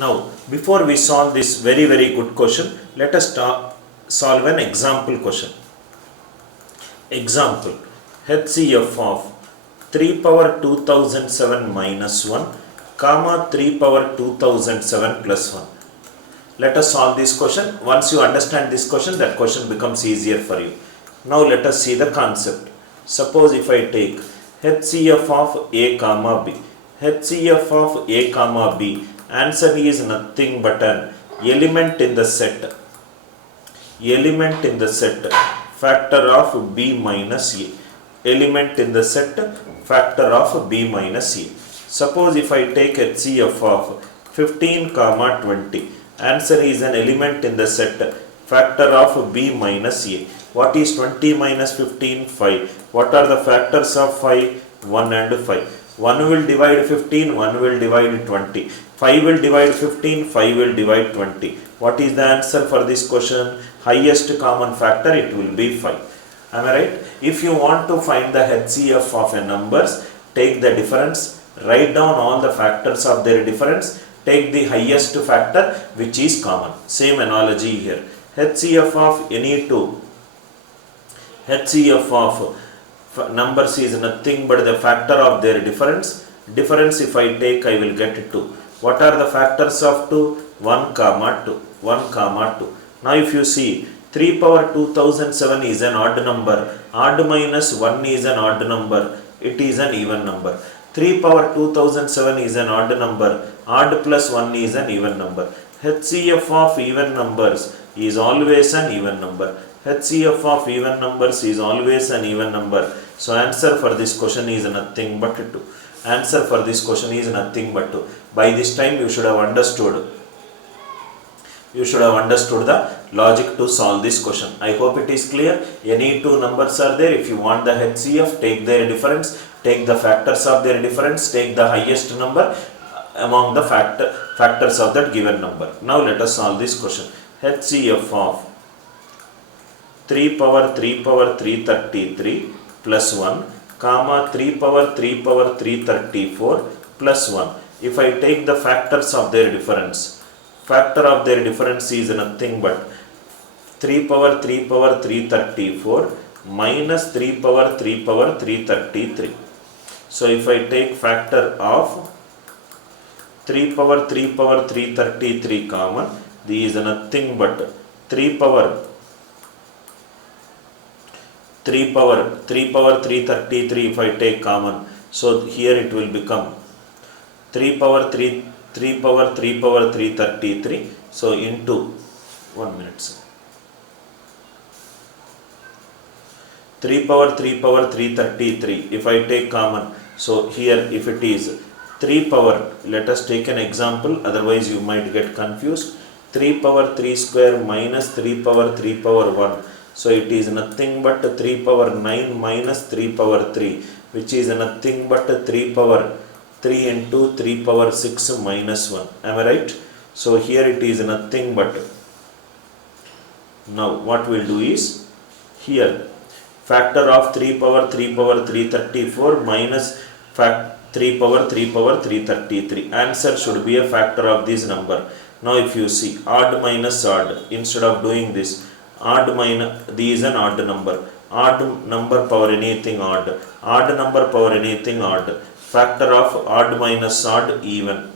Now, before we solve this very good question, let us solve an example question. Example, HCF of 3 power 2007 minus 1, comma 3 power 2007 plus 1. Let us solve this question. Once you understand this question, that question becomes easier for you. Now let us see the concept. Suppose if I take HCF of A comma B. HCF of A comma B, answer is nothing but an element in the set. Element in the set, factor of B minus A. Element in the set, factor of B minus A. Suppose if I take HCF of 15 comma 20. Answer is an element in the set, factor of B minus A. What is 20 minus 15? 5. What are the factors of 5? 1 and 5. 1 will divide 15, 1 will divide 20. 5 will divide 15, 5 will divide 20. What is the answer for this question? Highest common factor, it will be 5. Am I right? If you want to find the HCF of a numbers, take the difference, write down all the factors of their difference, take the highest factor which is common. Same analogy here. HCF of any two, HCF of numbers is nothing but the factor of their difference. Difference if I take, I will get 2. What are the factors of 2? 1 comma 2. 1 comma 2. Now if you see, 3 power 2007 is an odd number. Odd minus 1 is an odd number. It is an even number. 3 power 2007 is an odd number. Odd plus 1 is an even number. HCF of even numbers is always an even number. HCF of even numbers is always an even number. So answer for this question is nothing but 2. Answer for this question is nothing but 2. By this time you should have understood. You should have understood the logic to solve this question. I hope it is clear. Any two numbers are there. If you want the HCF, take their difference, take the factors of their difference, take the highest number among the factors of that given number. Now let us solve this question. HCF of 3 power 333 plus 1, comma 3 power 334 plus 1. If I take the factors of their difference, factor of their difference is nothing but 3 power 334 minus 3 power 333. So if I take factor of 3 power 333 common, this is nothing but 3 power 333 if I take common. So here it will become 3 power 333. So into 1 minute. 3 power 333 if I take common. So here if it is 3 power, let us take an example, otherwise you might get confused. 3 power 3 square minus 3 power 1. So it is nothing but 3 power 9 minus 3 power 3, which is nothing but 3 power 3 into 3 power 6 minus 1. Am I right? So here it is nothing but, now what we'll do is, here factor of 3 power 334 minus 3 power 333. Answer should be a factor of this number. Now if you see, odd minus odd, instead of doing this, odd minus, this is an odd number. Odd number power anything odd. Odd number power anything odd. Factor of odd minus odd, even.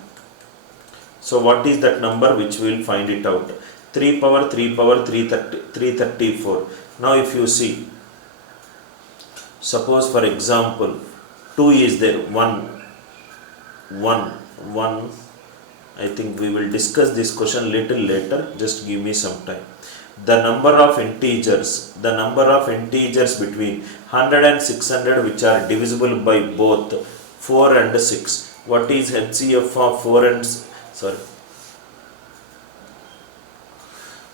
So what is that number which we will find it out? 3 power 334. Now if you see, suppose for example 2 is there, 1. I think we will discuss this question little later, just give me some time. The number of integers between 100 and 600 which are divisible by both 4 and 6. What is HCF of 4 and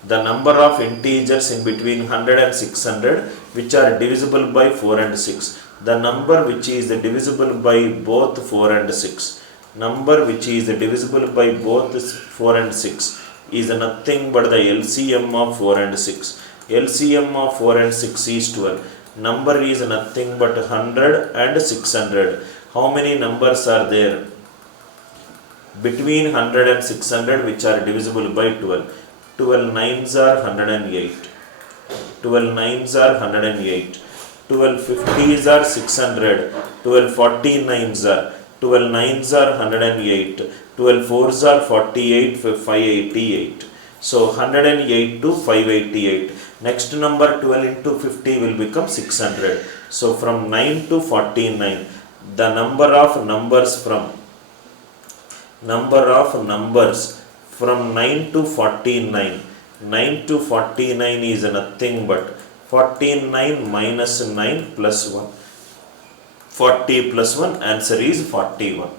the number of integers in between 100 and 600 which are divisible by 4 and 6. The number which is divisible by both 4 and 6. Number which is divisible by both 4 and 6 is nothing but the LCM of 4 and 6. LCM of 4 and 6 is 12. Number is nothing but 100 and 600. How many numbers are there? between 100 and 600 which are divisible by 12. 12 nines are 108. 12 nines are 108. 12 50s are 600. 12 49s are 12 nines are 108. 12 fours are 48 for 588. So 108 to 588. Next number 12 into 50 will become 600. So from 9 to 49, the number of numbers from 9 to 49. 9 to 49 is nothing but 49 minus 9 plus 1. 40 plus 1, answer is 41.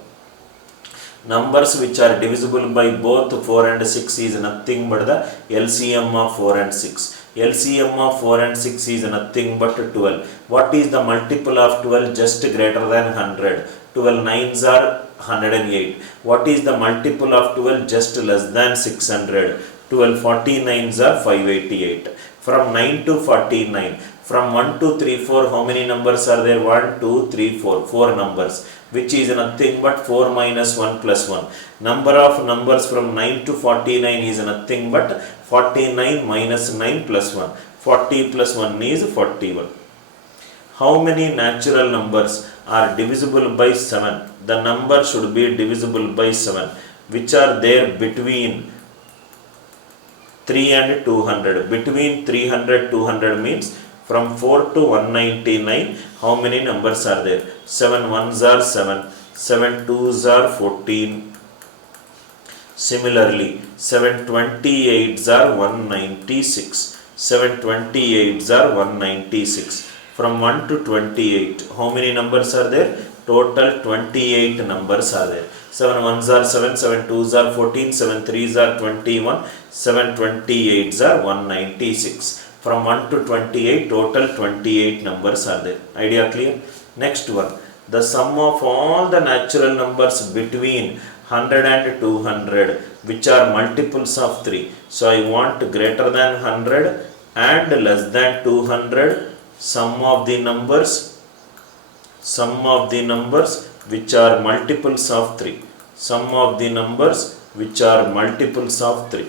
Numbers which are divisible by both 4 and 6 is nothing but the LCM of 4 and 6. LCM of 4 and 6 is nothing but 12. What is the multiple of 12? Just greater than 100. 12 nines are 108. What is the multiple of 12? Just less than 600. 12 49s are 588. From 9 to 49. From 1 to 3, 4, how many numbers are there? 1, 2, 3, 4. 4 numbers, which is nothing but 4 minus 1 plus 1. Number of numbers from 9 to 49 is nothing but 49 minus 9 plus 1. 40 plus 1 is 41. How many natural numbers are divisible by 7? The number should be divisible by 7, which are there between 3 and 200. Between 300 200 means from 4 to 199, how many numbers are there? 7 ones are 7, 7 twos are 14. Similarly, 7 28s are 196. 7 28s are 196. From 1 to 28, how many numbers are there? Total 28 numbers are there. 7 ones are 7, 7 twos are 14, 7 threes are 21, 7 28s are 196. From 1 to 28, total 28 numbers are there. Idea clear? Next one. The sum of all the natural numbers between 100 and 200, which are multiples of 3. So I want greater than 100 and less than 200. Sum of the numbers which are multiples of 3. Sum of the numbers which are multiples of 3.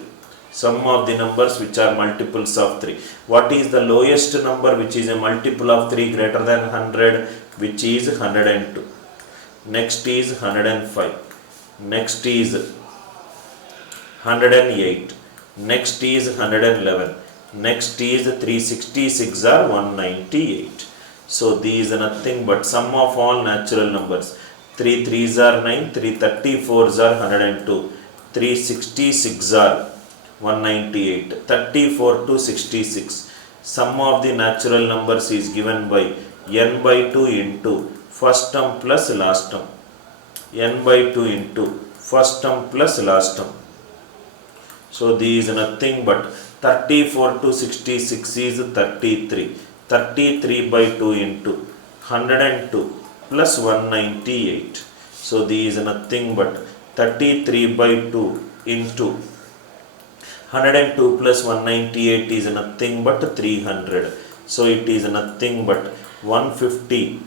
Sum of the numbers which are multiples of 3. What is the lowest number which is a multiple of 3 greater than 100? Which is 102. Next is 105. Next is 108. Next is 111. Next is 366 or 198. So these are nothing but sum of all natural numbers. 3 3s are 9, 3 34s are 102, 366 are 198, 34 to 66. Sum of the natural numbers is given by n by 2 into first term plus last term. N by 2 into first term plus last term. So these are nothing but 34 to 66 is 33. 33 by 2 into 102 plus 198. So these are nothing but 33 by 2 into 102 plus 198 is nothing but 300. So it is nothing but 150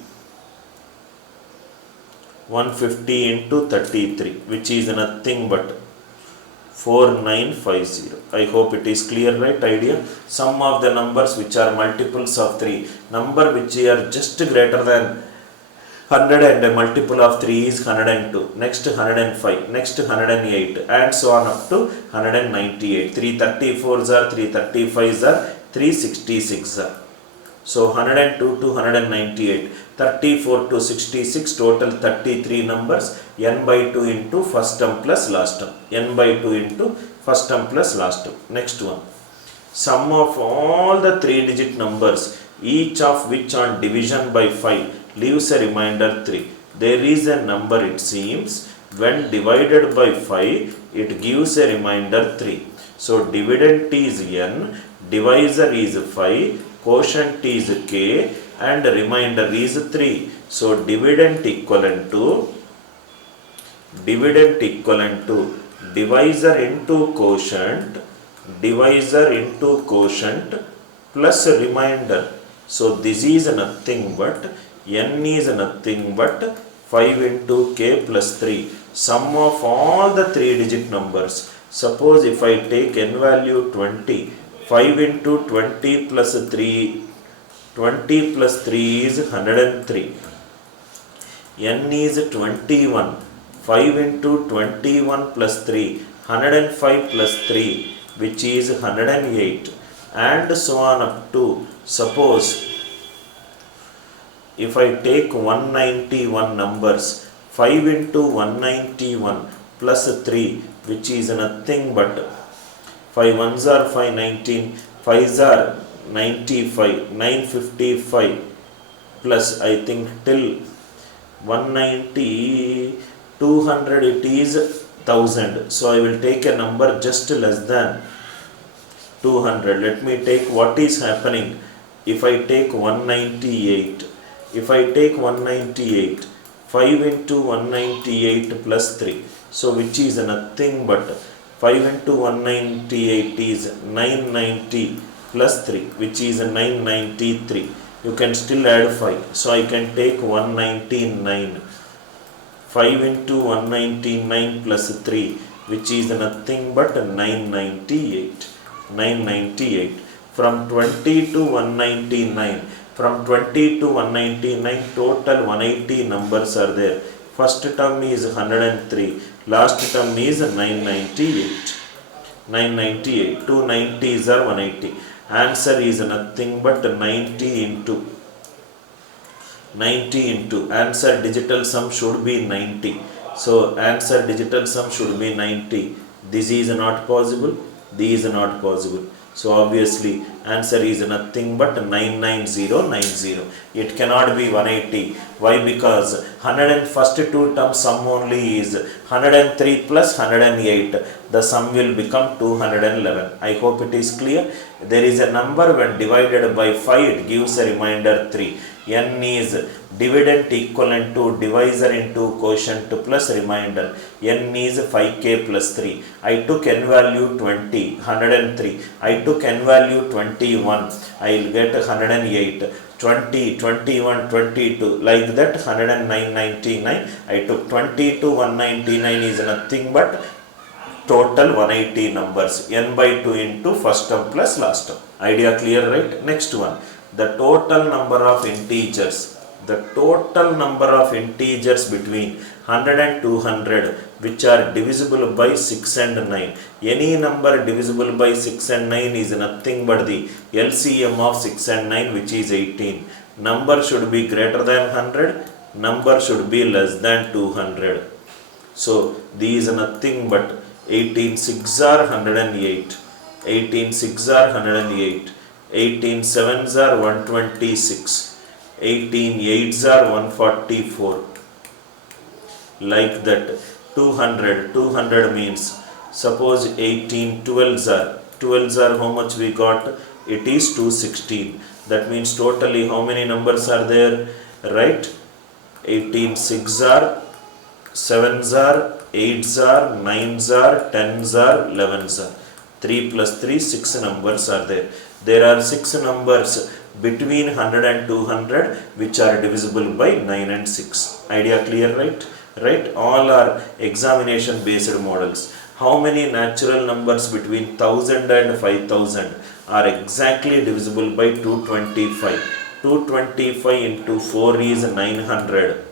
into 33, which is nothing but 4950. I hope it is clear, right? Idea. Sum of the numbers which are multiples of 3. Number which are just greater than 100 and a multiple of 3 is 102. Next 105. Next 108. And so on up to 198. 334s are 335s are 366 are. So 102 to 198. 34 to 66, total 33 numbers. N by 2 into first term plus last term. N by 2 into first term plus last term. Next one. Sum of all the 3-digit numbers, each of which on division by 5 leaves a remainder 3. There is a number, it seems, when divided by 5, it gives a remainder 3. So dividend is n, divisor is 5, quotient is k, and remainder is 3. So dividend equivalent to divisor into quotient plus remainder. So this is nothing but n is nothing but 5 into k plus 3. sum of all the 3-digit numbers. Suppose if I take n value 20, 5 into 20 plus 3, 20 plus 3 is 103. N is 21. 5 into 21 plus 3, 105 plus 3, which is 108. And so on up to, suppose if I take 191 numbers, 5 into 191 plus 3, which is nothing but 5 ones are 5, 19, 5s are 95, 955 plus I think till 190, 200 it is 1000. So I will take a number just less than 200. Let me take what is happening. If I take 198, if I take 198, 5 into 198 plus 3, so which is nothing but 5 into 198 is 990 plus 3, which is 993. You can still add 5, so I can take 199. 5 into 199 plus 3, which is nothing but 998. 998. From 20 to 199, from 20 to 199, total 180 numbers are there. First term is 103, last term is 998. 998. 2 90s are 180. Answer is nothing but 90 into answer digital sum should be 90. So answer digital sum should be 90. This is not possible. This is not possible. So obviously answer is nothing but 99090. It cannot be 180. Why? Because 101st two terms sum only is 103 plus 108. The sum will become 211. I hope it is clear. There is a number when divided by 5, it gives a remainder 3. N is dividend equivalent to divisor into quotient plus remainder. N is 5k plus 3. I took n value 20, 103. I took n value 21. I will get 108. 20, 21, 22. Like that 109.99. I took 20 to 199 is nothing but total 180 numbers. N by 2 into first term plus last term. Idea clear, right? Next one. The total number of integers. The total number of integers between 100 and 200 which are divisible by 6 and 9. Any number divisible by 6 and 9 is nothing but the LCM of 6 and 9, which is 18. Number should be greater than 100. Number should be less than 200. So these are nothing but 18 6s are 108. 18 6s are 108. 18 7s are 126. 18 8s are 144. Like that. 200 means, suppose 18 12s are how much we got? It is 216. That means totally how many numbers are there? Right? 18 6s are, 7s are, 8s are, 9s are, 10s are, 11s are. 3 plus 3, 6 numbers are there. There are 6 numbers between 100 and 200 which are divisible by 9 and 6. Idea clear, right? Right? All are examination based models. How many natural numbers between 1000 and 5000 are exactly divisible by 225? 225 into 4 is 900.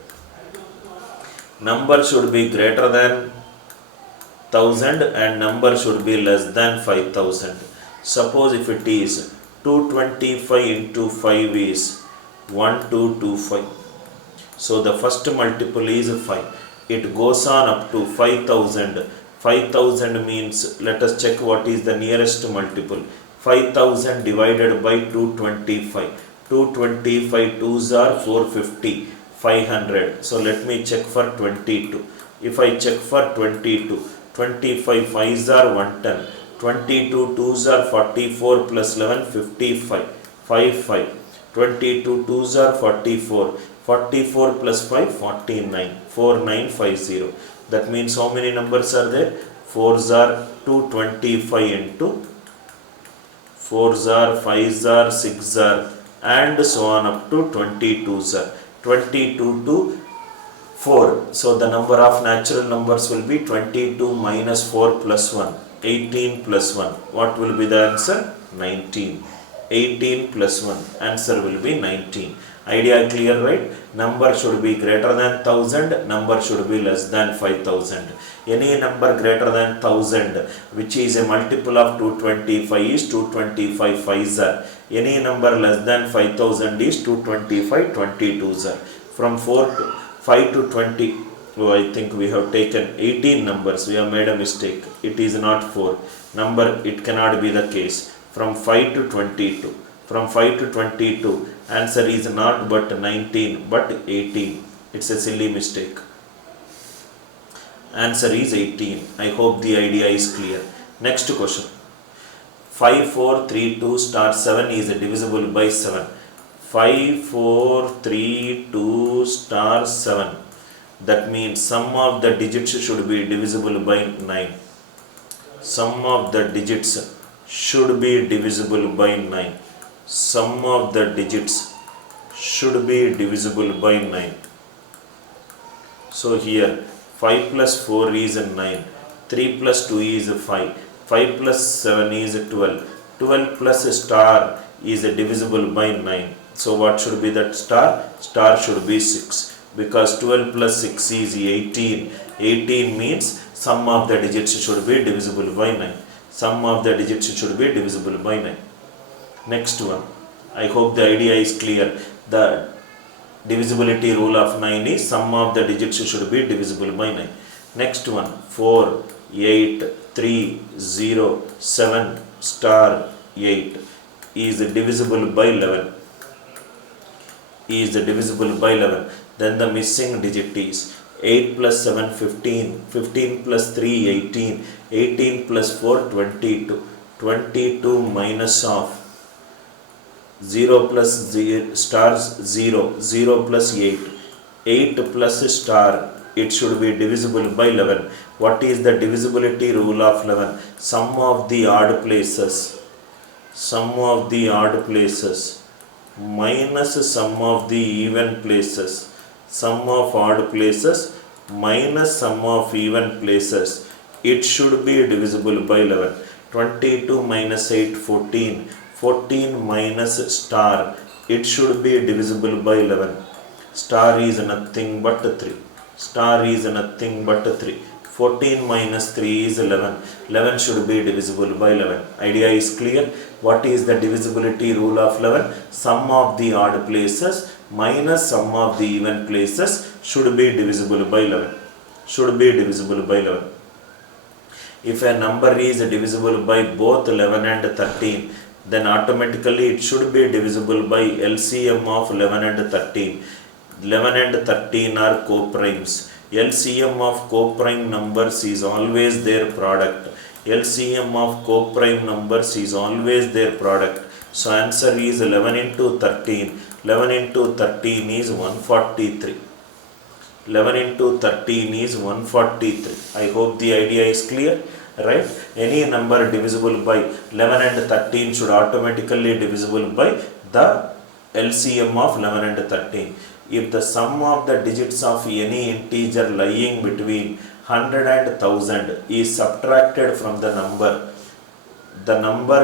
Number should be greater than 1000 and number should be less than 5000. Suppose if it is 225 into 5 is 1225. So the first multiple is 5. It goes on up to 5000. 5000 means, let us check what is the nearest multiple. 5000 divided by 225. 225 2s are 450. 500. So let me check for 22. If I check for 22, 25 5s are 110. 22 2s are 44 plus 11 55. 55. 22 2s are 44. 44 plus 5 49. 4950. That means how many numbers are there? 4s are 225 into 4s are, 5s are, 6s are, and so on up to 22s are. 22 to 4. So the number of natural numbers will be 22 minus 4 plus 1. 18 plus 1. What will be the answer? 19. 18 plus 1. Answer will be 19. Idea clear, right? Number should be greater than 1000. Number should be less than 5000. Any number greater than 1000 which is a multiple of 225 is 225 5s are. Any number less than 5000 is 225 22s are. From 5 to 20, oh, I think we have taken 18 numbers. We have made a mistake. It is not 4. Number, it cannot be the case. From 5 to 22. From 5 to 22, answer is not but 19 but 18. It's a silly mistake. Answer is 18. I hope the idea is clear. Next question. 5, 4, 3, 2, star 7 is divisible by 7. 5, 4, 3, 2, star 7. That means sum of the digits should be divisible by 9. Sum of the digits should be divisible by 9. Sum of the digits should be divisible by 9. So here 5 plus 4 is 9. 3 plus 2 is 5. 5 plus 7 is 12. 12 plus star is divisible by 9. So what should be that star? Star should be 6. Because 12 plus 6 is 18. 18 means sum of the digits should be divisible by 9. Sum of the digits should be divisible by 9. Next one. I hope the idea is clear. The divisibility rule of 9 is sum of the digits should be divisible by 9. Next one. 4, 8, 3, 0, 7, star 8 is divisible by 11. Is divisible by 11. Then the missing digit is 8 plus 7, 15. 15 plus 3, 18. 18 plus 4, 22. 22 minus of 0 plus 0, stars 0. 0 plus 8. 8 plus star. It should be divisible by 11. What is the divisibility rule of 11? Sum of the odd places. Sum of the odd places minus sum of the even places. Sum of odd places minus sum of even places. It should be divisible by 11. 22 minus 8, 14. 14 minus star. It should be divisible by 11. Star is nothing but 3. Star is nothing but 3. 14 minus 3 is 11. 11 should be divisible by 11. Idea is clear. What is the divisibility rule of 11? Sum of the odd places minus sum of the even places should be divisible by 11. Should be divisible by 11. If a number is divisible by both 11 and 13, then automatically it should be divisible by LCM of 11 and 13. 11 and 13 are co-primes. LCM of co-prime numbers is always their product. LCM of co-prime numbers is always their product. So answer is 11 into 13. 11 into 13 is 143. 11 into 13 is 143. I hope the idea is clear. Right? Any number divisible by 11 and 13 should automatically divisible by the LCM of 11 and 13. If the sum of the digits of any integer lying between 100 and 1000 is subtracted from the number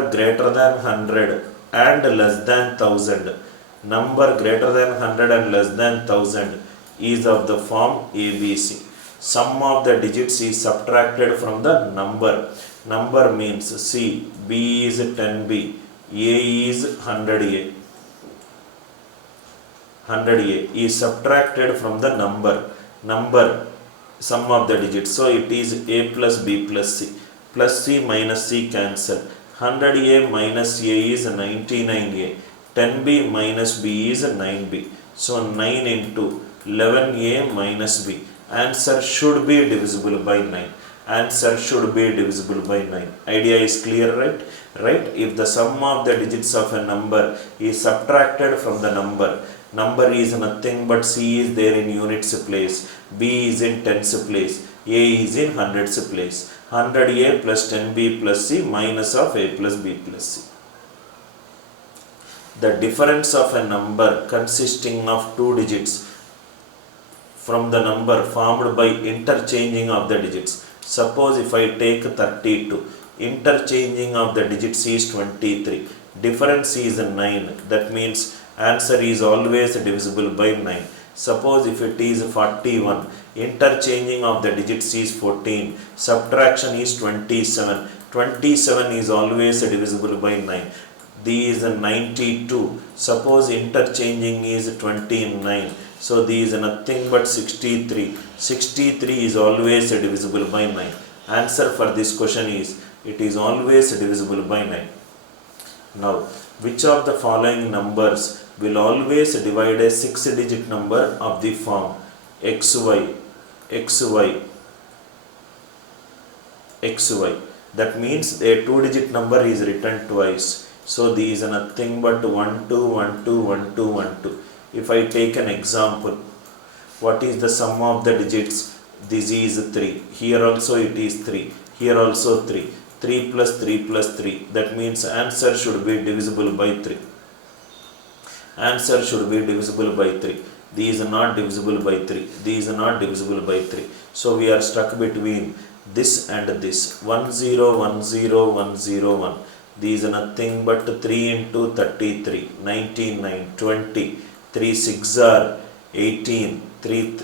greater than 100 and less than 1000, number greater than 100 and less than 1000 is of the form ABC. Sum of the digits is subtracted from the number. Number means C, B is 10B, A is 100A. 100A is subtracted from the number sum of the digits. So it is A plus B plus C. Plus C minus C cancel. 100A minus A is 99A. 10B minus B is 9B. So 9 into 11A minus B. Answer should be divisible by 9. Answer should be divisible by 9. Idea is clear, right? Right? If the sum of the digits of a number is subtracted from the number is nothing but C is there in units place, B is in tens place, A is in hundreds place. 100A plus 10B plus C minus of A plus B plus C. The difference of a number consisting of two digits from the number formed by interchanging of the digits. Suppose if I take 32, interchanging of the digits is 23, difference is 9, that means answer is always divisible by 9. Suppose if it is 41, interchanging of the digits is 14, subtraction is 27, 27 is always divisible by 9. These 92, suppose interchanging is 29, so these are nothing but 63, 63 is always divisible by 9. Answer for this question is, it is always divisible by 9. Now, which of the following numbers will always divide a 6-digit number of the form xy, xy, xy? That means a 2-digit number is written twice. So these are nothing but 1 2 1 2 1 2 1 2. If I take an example, what is the sum of the digits? This is 3. Here also it is 3. Here also 3. 3 plus 3 plus 3. That means answer should be divisible by 3. Answer should be divisible by 3. These are not divisible by 3. These are not divisible by 3. So we are stuck between this and this. 1 0 1 0 1 0 1. These are nothing but 3 into 33, 99, 20, 3 6 are 18, 3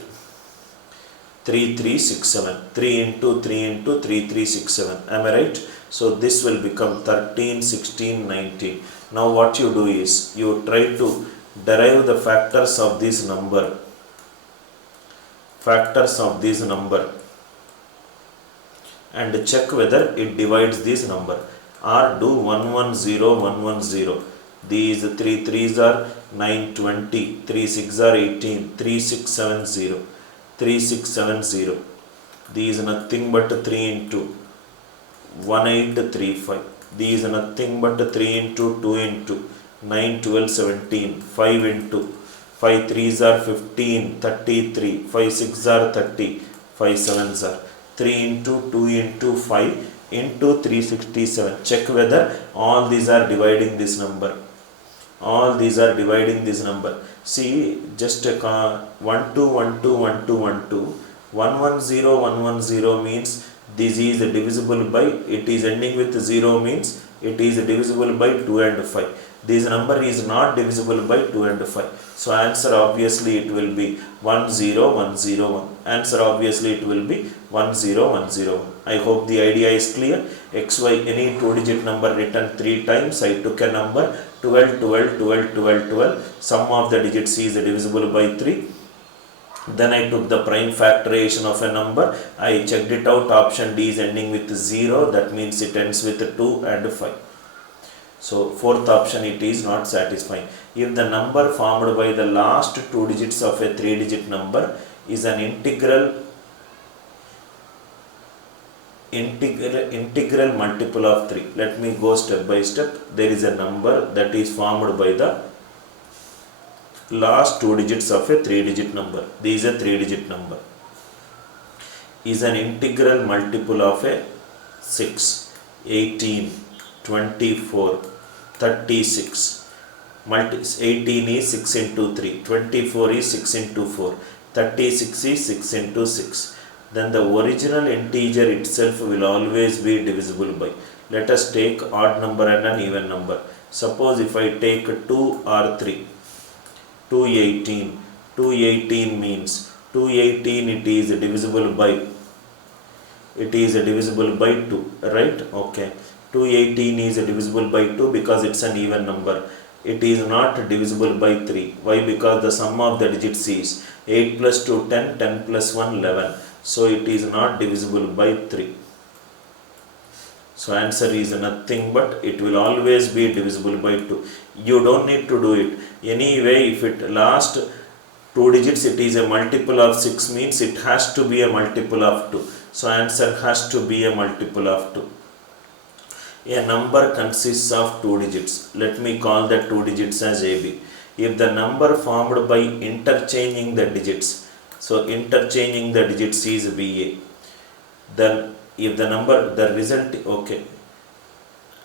3 6 7, 3 into 3 into 3 3 6 7. Am I right? So this will become 13, 16, 19. Now what you do is, you try to derive the factors of this number, and check whether it divides this number, or do 1 1 0 1 1 0. These 3 3s are 9 20, 3 6 are 18, 3 6 7 0, 3 6 7 0. These are nothing but 3 into 1 8 3 5. These are nothing but 3 into 2 into 9 12 17, 5 into 5 3s are 15, 33, 5 6s are 30, 5 7s are 3 into 2 into 5 into 367. Check whether all these are dividing this number. All these are dividing this number. See, just 1 2 1 2 1 2 1 2, 1 1 0 1 1 0 means this is divisible by, it is ending with 0 means it is divisible by 2 and 5. This number is not divisible by 2 and 5. So answer obviously it will be 1 0 1 0 1. Answer obviously it will be 1 0 1 0 1. I hope the idea is clear. xy, any 2-digit number written 3 times. I took a number 12 12 12 12 12. Sum of the digits is divisible by 3. Then I took the prime factorization of a number. I checked it out. Option D is ending with 0. That means it ends with 2 and 5. So fourth option, it is not satisfying. If the number formed by the last 2 digits of a 3-digit number is an integral multiple of 3. Let me go step by step. There is a number that is formed by the last 2 digits of a 3-digit number. This is a 3-digit number. Is an integral multiple of a 6, 18, 24, 36. 18 is 6 into 3, 24 is 6 into 4, 36 is 6 into 6. Then the original integer itself will always be divisible by. Let us take odd number and an even number. Suppose if I take 2 or 3, 218. 218 means 218 it is divisible by, it is divisible by 2, right? Okay. 218 is divisible by 2 because it's an even number. It is not divisible by 3. Why? Because the sum of the digits is 8 plus 2 10, 10 plus 1 11. So it is not divisible by 3. So answer is nothing but it will always be divisible by 2. You don't need to do it. Anyway, if it last 2 digits it is a multiple of 6 means it has to be a multiple of 2. So answer has to be a multiple of 2. A number consists of 2 digits. Let me call that 2 digits as AB. If the number formed by interchanging the digits, so interchanging the digits is BA, then if the number, the result, okay,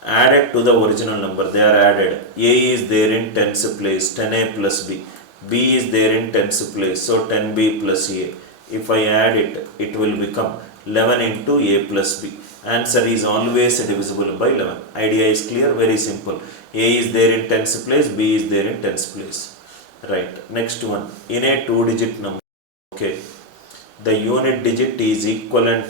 added to the original number, they are added. A is there in tens place, 10A plus B. b is there in tens place, so 10b plus a. If I add it, it will become 11 into a plus b. Answer is always divisible by 11. Idea is clear, very simple. A is there in tens place, b is there in tens place. Right, next one. In a 2-digit number, okay, the unit digit is equivalent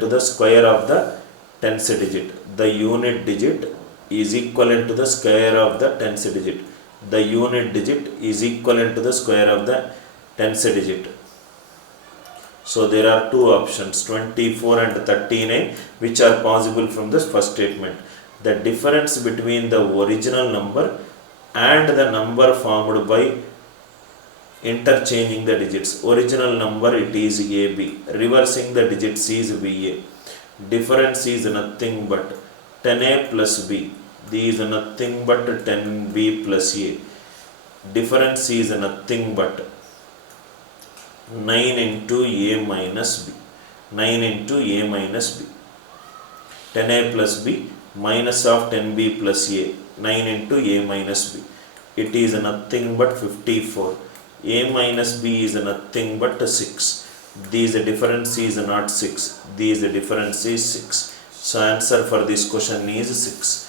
to the square of the tens digit. The unit digit is equivalent to the square of the tens digit. The unit digit is equivalent to the square of the tens digit. So there are two options, 24 and 13a, which are possible from this first statement. The difference between the original number and the number formed by interchanging the digits. Original number, it is AB. Reversing the digits is BA. Difference is nothing but 10A plus B. This is nothing but 10B plus A. Difference is nothing but 9 into A minus B. 9 into A minus B. 10A plus B minus of 10B plus A. 9 into A minus B. It is nothing but 54. A minus B is nothing but 6. This difference is not 6. This difference is 6. So answer for this question is 6.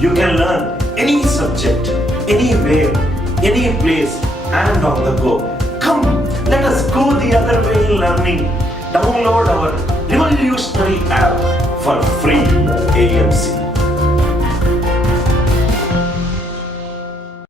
You can learn any subject, anywhere, any place, and on the go. Come, let us go the other way in learning. Download our revolutionary app for free AMC.